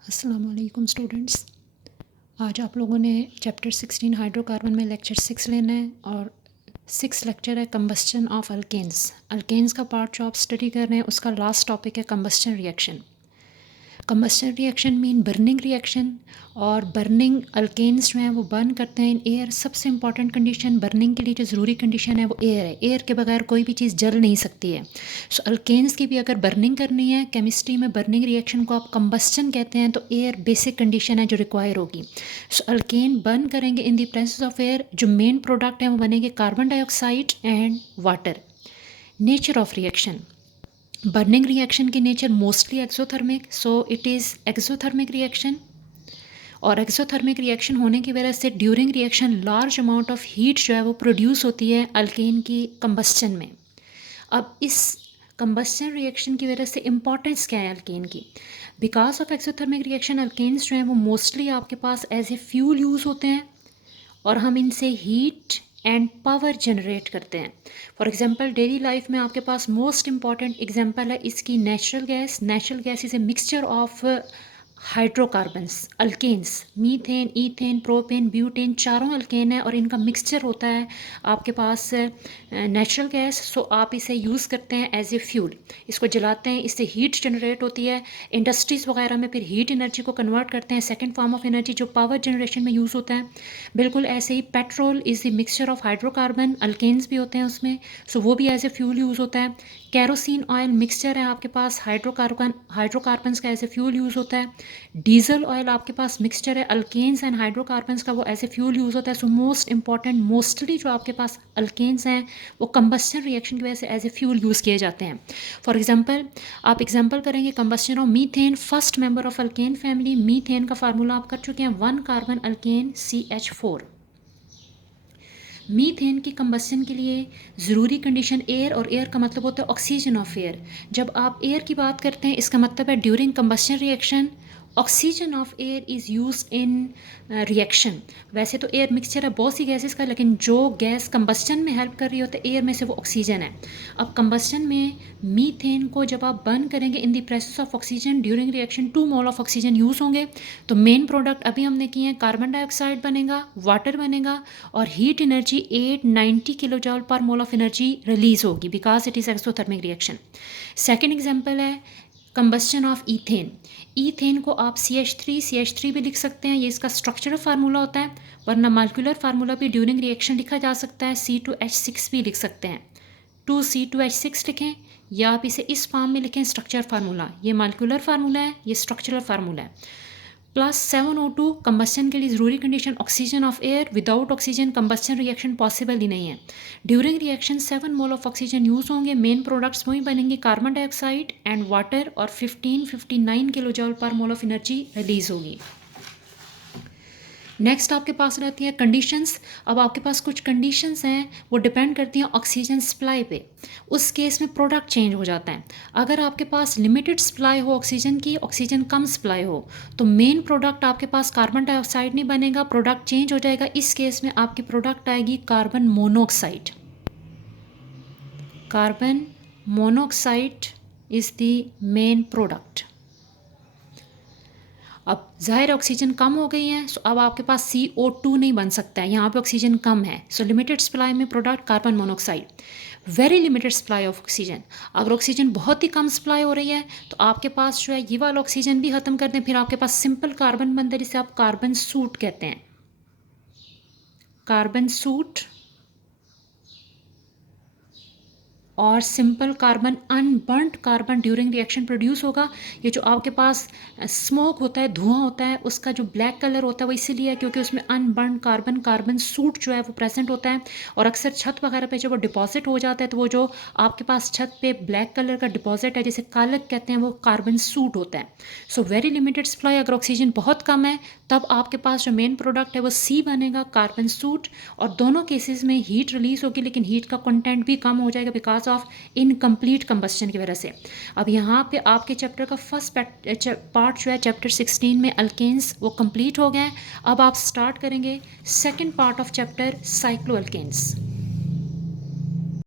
अस्सलाम वालेकुम स्टूडेंट्स। आज आप लोगों ने चैप्टर 16 हाइड्रोकार्बन में लेक्चर 6 लेना है और 6 लेक्चर है कंबस्शन ऑफ अल्केन्स। अल्केन्स का पार्ट जो आप स्टडी कर रहे हैं उसका लास्ट टॉपिक है combustion reaction. Combustion reaction mean burning reaction, और बर्निंग अल्केन्स जो हैं वो बर्न करते हैं इन एयर। सबसे इंपॉर्टेंट कंडीशन बर्निंग के लिए जो ज़रूरी कंडीशन है वो एयर है। एयर के बगैर कोई भी चीज़ जल नहीं सकती है। सो अल्केन्स की भी अगर बर्निंग करनी है, केमिस्ट्री में बर्निंग रिएक्शन को आप कंबस्शन कहते हैं, तो एयर बेसिक कंडीशन है जो रिक्वायर होगी। सो अल्केन बर्न करेंगे in the presence of air. जो मेन प्रोडक्ट है वो बनेंगे carbon dioxide and water. Nature of reaction, burning reaction की nature mostly exothermic, so it is exothermic reaction. और एक्सोथर्मिक रिएक्शन होने की वजह से during reaction large amount of heat जो है वो प्रोड्यूस होती है अल्केन की कंबस्शन में। अब इस कंबस्शन रिएक्शन की वजह से इंपॉर्टेंस क्या है अल्केन की? Because of exothermic reaction alkanes जो हैं वो मोस्टली आपके पास एज ए फ्यूल यूज़ होते हैं और हम इनसे हीट एंड पावर जनरेट करते हैं। फॉर एग्जांपल डेली लाइफ में आपके पास मोस्ट इंपॉर्टेंट एग्जांपल है इसकी natural gas. Natural gas is a mixture of hydrocarbons, alkanes, methane, ethane, propane, butane, चारों अल्केन है और इनका मिक्सचर होता है आपके पास नेचुरल गैस। सो आप इसे यूज़ करते हैं एज ए फ्यूल, इसको जलाते हैं, इससे हीट जनरेट होती है। इंडस्ट्रीज़ वगैरह में फिर हीट एनर्जी को कन्वर्ट करते हैं, सेकेंड फॉर्म ऑफ एनर्जी जो पावर जनरेशन में यूज़ होता है। बिल्कुल ऐसे ही petrol is the mixture of hydrocarbon, alkanes भी होते हैं उसमें, सो वो भी एज ए फ्यूल यूज़ होता है। कैरोसिन ऑयल मिक्सचर है आपके पास, हाइड्रोकार्बन्स का एज ए फ्यूल यूज़ होता है। डीजल ऑयल आपके पास मिक्सचर है अल्केन्स एंड हाइड्रोकार्बन्स का, वो एज ए फ्यूल यूज़ होता है। सो मोस्ट इंपॉर्टेंट मोस्टली जो आपके पास अल्केन्स हैं वो कंबस्शन रिएक्शन की वजह से एज ए फ्यूल यूज़ किए जाते हैं। फॉर एग्जांपल आप एग्जांपल करेंगे combustion of methane, first member of alkane family. Methane का फार्मूला आप कर चुके हैं, 1 कार्बन अल्केन CH4। मीथेन की कंबस्शन के लिए ज़रूरी कंडीशन एयर, और एयर का मतलब होता है ऑक्सीजन ऑफ एयर। जब आप एयर की बात करते हैं इसका मतलब है during combustion reaction oxygen of air is use in reaction. वैसे तो एयर मिक्सचर है बहुत सी गैसेस का, लेकिन जो गैस कंबस्शन में हेल्प कर रही होती है एयर में से वो ऑक्सीजन है। अब कंबस्शन में मीथेन को जब आप बर्न करेंगे in the presence of oxygen during reaction 2 mole of oxygen use होंगे। तो मेन प्रोडक्ट अभी हमने किए हैं, कार्बन डाइऑक्साइड बनेगा, वाटर बनेगा, और हीट एनर्जी 890 किलो जॉल पर मोल ऑफ एनर्जी रिलीज होगी because it is exothermic reaction. Second example है कंबस्शन ऑफ ईथेन। ईथेन को आप CH3 भी लिख सकते हैं, ये इसका स्ट्रक्चरल फार्मूला होता है, वरना मालिकुलर फार्मूला भी ड्यूरिंग रिएक्शन लिखा जा सकता है, C2H6 भी लिख सकते हैं। 2C2H6 लिखें या आप इसे इस फॉर्म में लिखें, स्ट्रक्चर फार्मूला। ये मालिकुलर फार्मूला है, ये स्ट्रक्चरल फार्मूला है। प्लस 7O2 कंबस्शन के लिए ज़रूरी condition oxygen of air. Without oxygen combustion reaction possible ही नहीं है। During reaction 7 mole of oxygen use होंगे। मेन प्रोडक्ट्स वही बनेंगे कार्बन डाइऑक्साइड एंड वाटर, और 1559 किलो जॉल पर मोल ऑफ एनर्जी रिलीज होगी। नेक्स्ट आपके पास रहती है कंडीशंस। अब आपके पास कुछ कंडीशंस हैं वो डिपेंड करती हैं ऑक्सीजन सप्लाई पे। उस केस में प्रोडक्ट चेंज हो जाता है। अगर आपके पास लिमिटेड सप्लाई हो ऑक्सीजन की, ऑक्सीजन कम सप्लाई हो, तो मेन प्रोडक्ट आपके पास कार्बन डाइऑक्साइड नहीं बनेगा, प्रोडक्ट चेंज हो जाएगा। इस केस में आपकी प्रोडक्ट आएगी carbon monoxide. Carbon monoxide is the main product. अब ज़ाहिर ऑक्सीजन कम हो गई है, सो अब आपके पास CO2 नहीं बन सकता है, यहाँ पे ऑक्सीजन कम है। सो लिमिटेड सप्लाई में product carbon monoxide. Very limited supply of oxygen, अगर ऑक्सीजन बहुत ही कम सप्लाई हो रही है तो आपके पास जो है ये वाला ऑक्सीजन भी ख़त्म कर दें, फिर आपके पास सिंपल कार्बन बनता है जिसे आप कार्बन सूट कहते हैं। कार्बन सूट और simple carbon, unburned carbon during reaction produce होगा। ये जो आपके पास स्मोक होता है, धुआं होता है, उसका जो ब्लैक कलर होता है वो इसीलिए है क्योंकि उसमें अनबर्नड कार्बन, कार्बन सूट जो है वो प्रेजेंट होता है। और अक्सर छत वगैरह पे जब वो डिपॉजिट हो जाता है तो वो जो आपके पास छत पे ब्लैक कलर का डिपॉजिट है जिसे कालक कहते हैं, वो कार्बन सूट होता है। सो वेरी लिमिटेड सप्लाई, अगर ऑक्सीजन बहुत कम है तब आपके पास जो मेन प्रोडक्ट है वो C बनेगा, कार्बन सूट। और दोनों केसेस में हीट रिलीज होगी, लेकिन हीट का कंटेंट भी कम हो जाएगा बिकॉज ऑफ इनकम्प्लीट कंबस्शन की वजह से। अब यहाँ पे आपके चैप्टर का फर्स्ट पार्ट जो है चैप्टर 16 में अल्केन्स वो कंप्लीट हो गए हैं। अब आप स्टार्ट करेंगे second part of chapter cyclo alkanes.